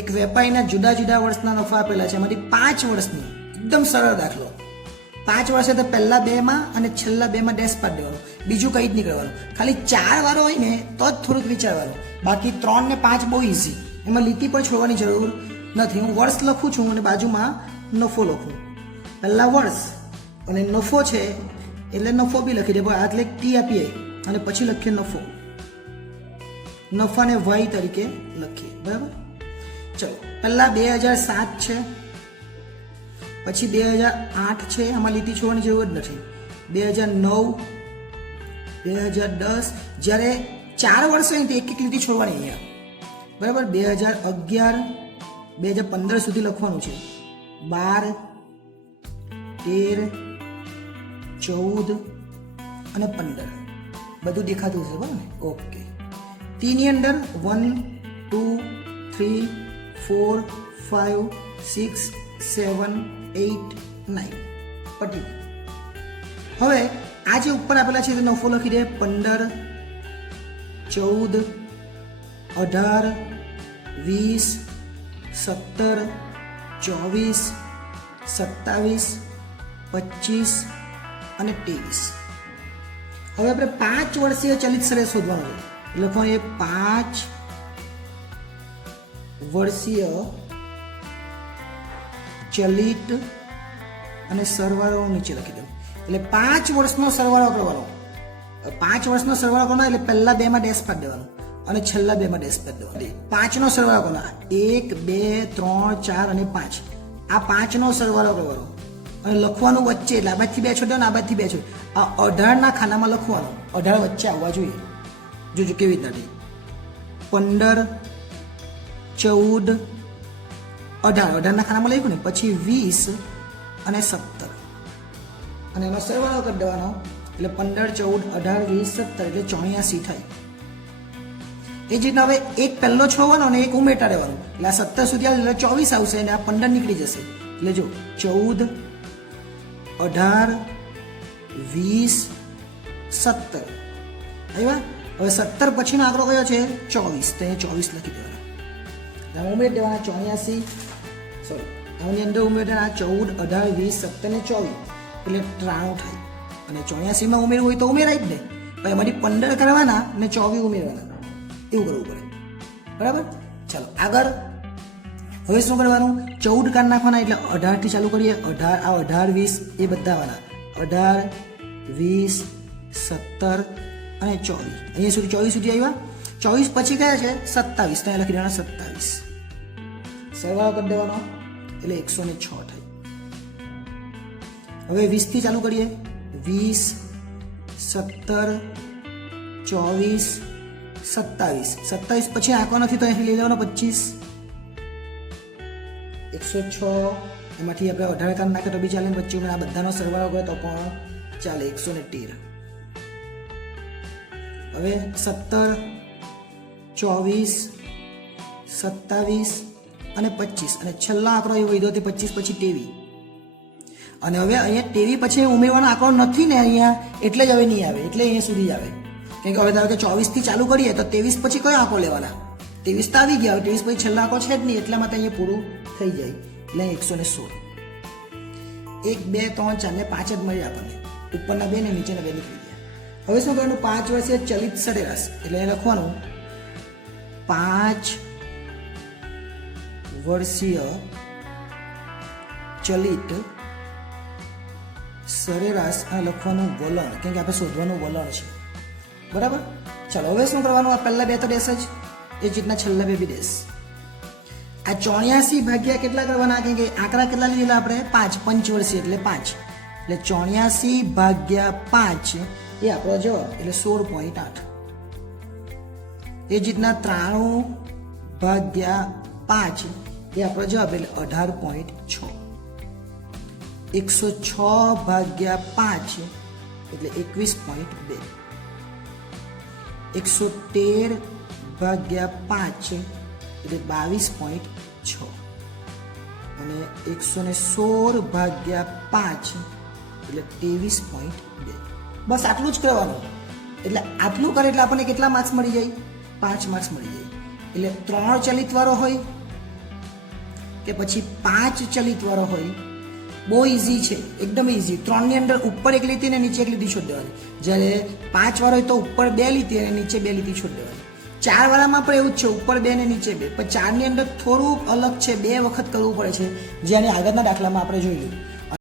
એક વેપારીના જુદા જુદા વર્ષના નફા આપેલા છે, એમાંથી 5 વર્ષની એકદમ સરળ દાખલો. 5 વર્ષે તો પહેલા 2માં અને છેલ્લા 2માં ડેશ પાડી દેવાનું, બીજું કંઈ જ નહીં કરવાનું. ખાલી 4 વારો હોય ને તો જ થોડુંક વિચારવાનું, બાકી 3 ને 5 બહુ ઇઝી, એમાં લીટી પણ છોડવાની જરૂર નથી. હું વર્ષ લખું છું અને બાજુમાં નફો લખું. પહેલા વર્ષ અને નફો છે એટલે નફો બી લખી દે, આ એટલે ટી આપીએ અને પછી લખીએ નફો. નફાને વાય તરીકે લખીએ, બરાબર. ચલો, પહેલા 2007 છે, પછી 2008 છે, આમાં લીટી છોડવાની જરૂર જ નથી. 2009, 2010, જ્યારે 4 વર્ષ હોય ને તો એક એક લીટી છોડવાની અહીંયા, બરાબર. 2011, 2015 સુધી લખવાનું છે. 12, 13, 14 અને 15 બધું દેખાતું છે, બરાબર ને? ઓકે. ટીની અંદર 1, 2, 3, 4, 5, 6, 7, 8, 9 પટી. હવે આ જે ઉપર આપેલા છે તે નફો લખી દે. 15, 14, 18, 20, 17, 24, 27, 25 અને 23. હવે આપણે 5 વર્ષીય ચલિત સરેરાશ શોધવાનું છે. લખવાનું એ 5 વર્ષીય ચલિત અને સરવાળો નીચે લખી દઉં. એટલે 5 વર્ષનો સરવાળો કરવાનો. 5 વર્ષનો સરવાળો કરવાનો એટલે પહેલા 2માં ડેશ પાડી દેવાનું અને છેલ્લા 2માં ડેશ પાડી દેવાનું. 5નો સરવાળો કરવાનો, 1, 2, 3, 4 અને 5. આ 5નો સરવાળો કરવાનો અને લખવાનું વચ્ચે, એટલે આ બાજુથી 2 છોડ્યો ને આ બાજુથી 2 છોડ્યો. આ 18ના ખાનામાં લખવાનું, 18 વચ્ચે આવવા જોઈએ. જોજો કેવી રીતના. 15, 14, 18ના ખાનામાં લખ્યું ને, પછી 20 અને 17 અને એનો સરવાળો કરી દેવાનો. એટલે 15, 14, 18, 20, 17 એટલે 84 થાય. એ જ રીતના હવે એક પહેલો છોડવાનો અને એક ઉમેરતા રહેવાનું. એટલે આ 17 સુધી આવે એટલે 24 આવશે અને આ 15 નીકળી જશે. એટલે જો 14, 18, 20, 17 આવ્યા. હવે 17 પછીનો આંકડો કયો છે? 24. તો અહીંયા 24 લખી દેવાના. ઉમેરી દેવાના 84, સોરી આની અંદર ઉમેરવાના 14, 18, 20, 17 ને 24 એટલે 93 થાય. અને 84માં ઉમેરવું હોય તો ઉમેરાય જ ને, પણ એમાંથી 15 કરવાના ને 24 ઉમેરવાના, એવું કરવું પડે, બરાબર. ચાલો આગળ. હવે શું કરવાનું? 14 કાઢ નાખવાના, એટલે 18 થી ચાલુ કરીએ. 18, આ 18, 20 એ બધા આવવાના. 18, 20, 17 અને 24. અહીંયા સુધી 24 સુધી આવ્યા. 24 પછી કયા છે? 27. ત્યાં લખી દેવાના 27. સરવાળો કરી દેવાનો એટલે 106 થાય. હવે 20 થી ચાલુ કરીએ. 20, 17, 24, 27. 27 પછી આંકવા નથી તો અહીંથી લઈ લેવાનો 25. 106. એમાંથી આપણે 18 કાઢ નાખે તો બી ચાલે, વચ્ચે આ બધાનો સરવાળો કરે તો પણ ચાલે. 113. હવે 17, 24, 27 અને 25 અને છેલ્લો આંકડો એ વધ્યો તે 25 પછી 23. અને હવે અહીંયા 23 પછી ઉમેરવાનો આંકડો નથી ને અહીંયા, એટલે જ હવે નહીં આવે, એટલે અહીંયા સુધી જ આવે. કેમ કે હવે ધારો કે 24 થી ચાલુ કરીએ તો 23 પછી કયો આંકડો લેવાના? 23 તો આવી ગયા. હવે 23 પછી છેલ્લો આંકડો છે જ નહીં, એટલા માટે અહીંયા પૂરું થઈ જાય. એટલે 116. 1, 2, 3, 4 ને 5 જ મળી આપણને. ઉપરના 2 ને નીચેના 2 નીકળી ગયા. હવે શું કરવાનું? 5 વર્ષીય ચલિત સરેરાશ એટલે એ લખવાનું 5 વર્ષીય ચલિત સરેરાશ અને લખવાનું વલણ, કેમ કે આપણે શોધવાનું વલણ છે, બરાબર. ચાલો હવે શું કરવાનું? આ પહેલા 2 તો ડેશ જ, એ જ રીતના છેલ્લા 2 બી ડેશ. આ 84 ભાગ્યા કેટલા કરવાના? કેમ કે આંકડા કેટલા લીધેલા આપણે? 5. પંચવર્ષીય એટલે 5 એટલે 84 ભાગ્યા 5 એ આપણો જવાબ એટલે 16.8. એ જ રીતના 93 ભાગ્યા 5 એ આપણો જવાબ એટલે 18.6. 106 ભાગ્યા 5 એટલે 21.2. 113 ભાગ્યા 5 એટલે 22.6 અને 116 ભાગ્યા 5 એટલે 23.2. બસ આટલું જ કરવાનું. એટલે આટલું કરે એટલે આપણને કેટલા માર્ક્સ મળી જાય? 5 માર્ક્સ મળી જાય. એટલે 3 ચલિત વાળો હોય કે પછી 5 ચલિત વાળો હોય, બહુ ઇઝી છે, એકદમ ઇઝી. 3ની અંદર ઉપર એક લીટી અને નીચે એક લીટી છોડી દેવાની. જ્યારે 5 વાળો હોય તો ઉપર 2 લીટી અને નીચે 2 લીટી છોડી દેવાની. 4 વાળામાં પણ એવું જ છે, ઉપર 2 અને નીચે 2. પણ 4ની અંદર થોડુંક અલગ છે, 2 વખત કરવું પડે છે, જે આની આગળના દાખલામાં આપણે જોઈ લીધું.